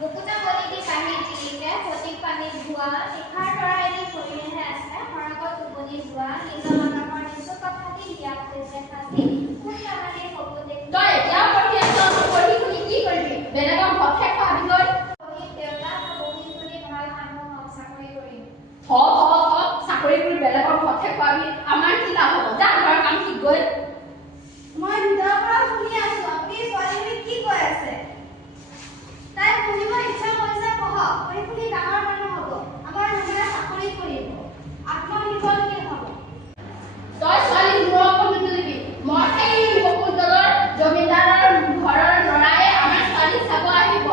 মুকুতা মণিটি কাহি জিলিকে সঠিক পানীত ধোৱা নিশাৰ তৰাইদি ভৰিহে আছে সৰগত টোপনি যোৱা নিজৰ আকাশৰ নিচুকা ফাটি বিয়াত হৈছে ফাটি কোন কাহানি সপোন দেখি তই এতিয়া পঢ়ি আছ পঢ়ি শুনি কি কৰিবি বেলেগক ভঠে খোৱাবি গৈ পঢ়ি দেউতা পঢ়ি শুনি ভাল মানুহ হওক চাকৰি কৰিম চাকৰি কৰি বেলেগক ভঠে খোৱাবি আমাৰ কি লাভ হ'ব যা ঘৰৰ কাম ঠিক গৈ মই ভিতৰৰ পৰা শুনি আছো আপুনি ছোৱালীজনী কি কৈ আছে তাই পঢ়িব ইচ্ছা কৰিছে পঢ়ক পঢ়ি শুনি ডাঙৰ মানুহ হ'ব আমাৰ নিজে চাকৰি কৰিব আত্মনিৰ্ভৰশীল হ'ব তই ছোৱালী মূৰৰ ওপৰত নুতুলিবি মই সেই বকুলতলৰ জমিদাৰৰ ঘৰৰ ল'ৰাই আমাৰ ছোৱালী চাব আহিব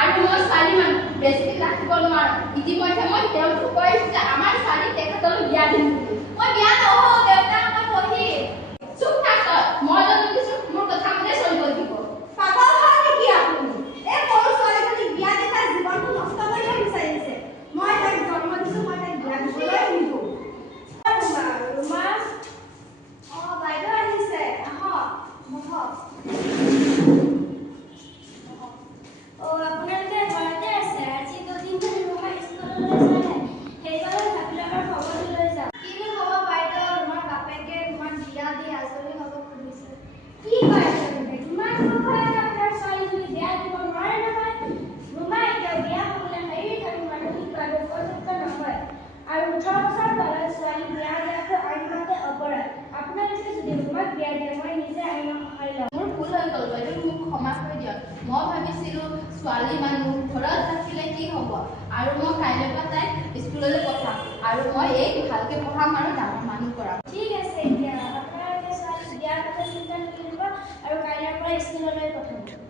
আৰু মই ছোৱালী মানুহ বেছি ৰাখিব নোৱাৰো ইতিমধ্যে মই তেওঁক কৈ যে আমাৰ ছোৱালী তেখেতলৈ বিয়া দিম মই বিয়া নহওঁ দেউতা মই পঢ়িম চুপ থাক তই মই যদি দিছো মোৰ কথা মতে চলিব লাগিব পাগল হয় নেকি আপুনি এই সৰু ছোৱালীজনীক বিয়া দি তাইৰ জীৱনটো নষ্ট কৰিব বিচাৰিছে মই তাইক জন্ম দিছো মই তাইক বিয়া দিবলৈ নিদিওঁ ৰুমা বাইদেউ আহিছে আহক বহক আপোনালোকে ঘৰতে আছে আজি দুদিন ধৰি ৰুমা স্কুললৈ যোৱা নাই সেইবাবে ভাবিলোঁ আমাৰ খবৰটো লৈ যাওঁ কিনো হ'ব বাইদেউ ৰুমাৰ বাপেকে ৰুমাক বিয়া দি আজৰি হ'ব খুজিছে কি কয় আপোনালোকে ইমান দুখ হয় আপোনাৰ ছোৱালীজনী বিয়া দিব নোৱাৰে নহয় ৰুমা এতিয়া বিয়া হ'বলৈ শাৰীৰিক আৰু মানসিকভাৱে উপযুক্ত নহয় আৰু 18 বছৰ তলৰ ছোৱালী বিয়া দিয়াটো আইনমতে অপৰাধ আপোনালোকে যদি ৰুমাক বিয়া দিয়ে মই নিজে আইনৰ সহায় ল'ম মোৰ ভুল হৈ গ'ল বাইদেউ মোক ক্ষমা কৰি দিয়ক মই ভাবিছিলো ছোৱালী মানুহ ঘৰত ৰাখিলে কি হ'ব আৰু মই কাইলৈৰ পৰা তাইক স্কুললৈ পঠাম আৰু মই এই ভালকৈ পঢ়াম আৰু ডাঙৰ মানুহ কৰাম ঠিক আছে এতিয়া আপোনালোকে ছোৱালী বিয়াৰ কথা চিন্তা নকৰিব আৰু কাইলৈৰ পৰা স্কুললৈ পঠাব